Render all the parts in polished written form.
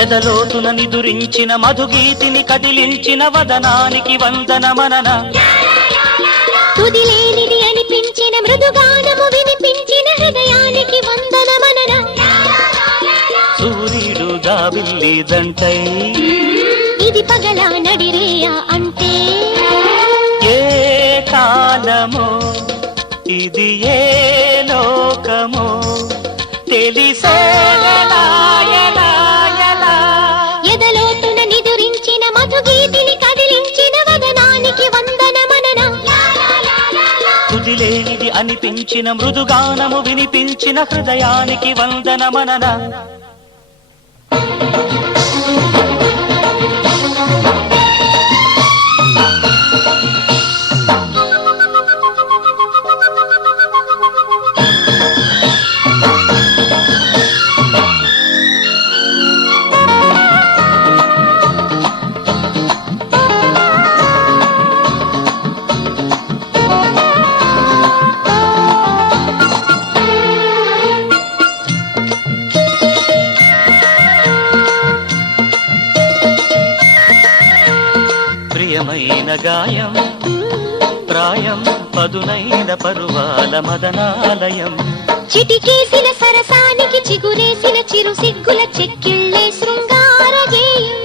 ఎదలోతున నిదురించిన మధుగీతిని కదిలించిన వదనానికి వందనమనన తుదిలేనిది అనిపించిన మృదుగానము వినిపించిన హృదయానికి వందనమనన సూర్యుడు జాబిల్లి దంటై ఇది పగల నడిరేయ అంటే ఏ కాలమో ఇది ఏ లోకమో తెలిసేలా ఎదలోతున నిదురించిన మధుగీతిని కదిలించిన వదనానికి వందనమనన తుదిలేనిది అనిపించిన మృదుగానము వినిపించిన హృదయానికి వందనమనన ప్రియమైన గాయం ప్రాయం పదునైన పరువాల మదనాలయం చిటికేసిన సరసానికి చిగురేసిన చిరు సిగ్గుల చెక్కిళ్ళే శృంగార గేయం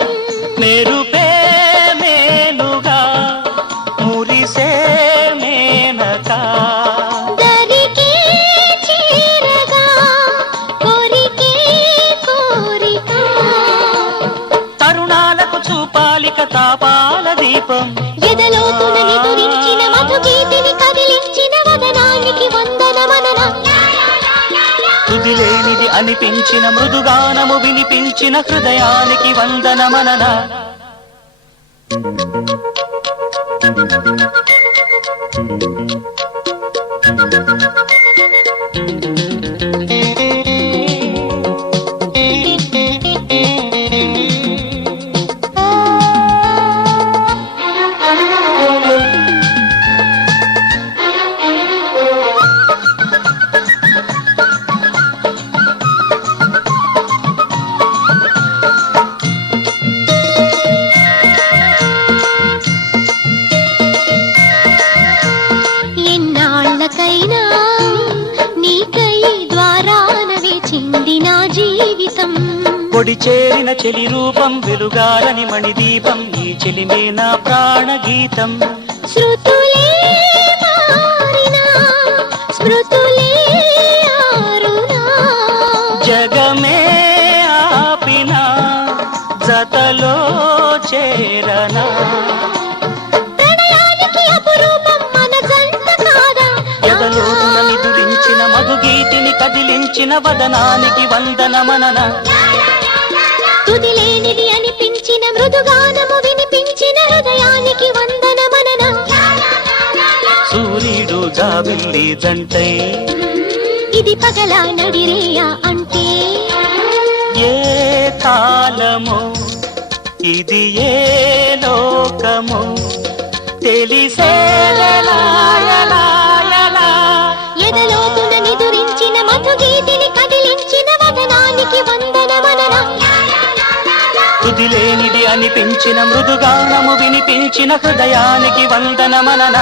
మెరుపే మేలుగా మురిసే మేనకా దరికే చేరగా కోరికే కోరిక తరుణాలకు చూపాలిక తాపాల దీపం ఎదలోతున నిదురించిన మధుగీతిని కదిలించిన వదనానికి వందనమనన తుదిలేనిది అనిపించిన మృదుగానము వినిపించిన హృదయానికి వందనమనన ఎన్నాళ్ళకైనా నీకై ద్వారాన వేచింది నా జీవితం పొడి చేరిన చెలి రూపం వెలుగారని మణిదీపం ఈ చెలిమే నా ప్రాణగీతం శృతులే మారినా స్మృతులే ఆరునా జగమే ఆపిన జతలో చేరనా ప్రణయానికి అపురూపం మన జంట కాదా ఎదలోతున నిదురించిన మధుగీతిని కదిలించిన వదనానికి వందనమనన తుదిలేనిది అనిపించిన మృదుగానము వినిపించిన హృదయానికి వందనమనన సూర్యుడు జాబిల్లి దంటై ఇది పగల నడిరేయ అంటే ఏ కాలమో ఇది ఏ లోకమో తెలిసేలా ఎదలోతున నిదురించిన మధుగీతిని కదిలించిన వదనానికి వందనమనన తుదిలేనిది అనిపించిన మృదుగానము వినిపించిన హృదయానికి వందనమనన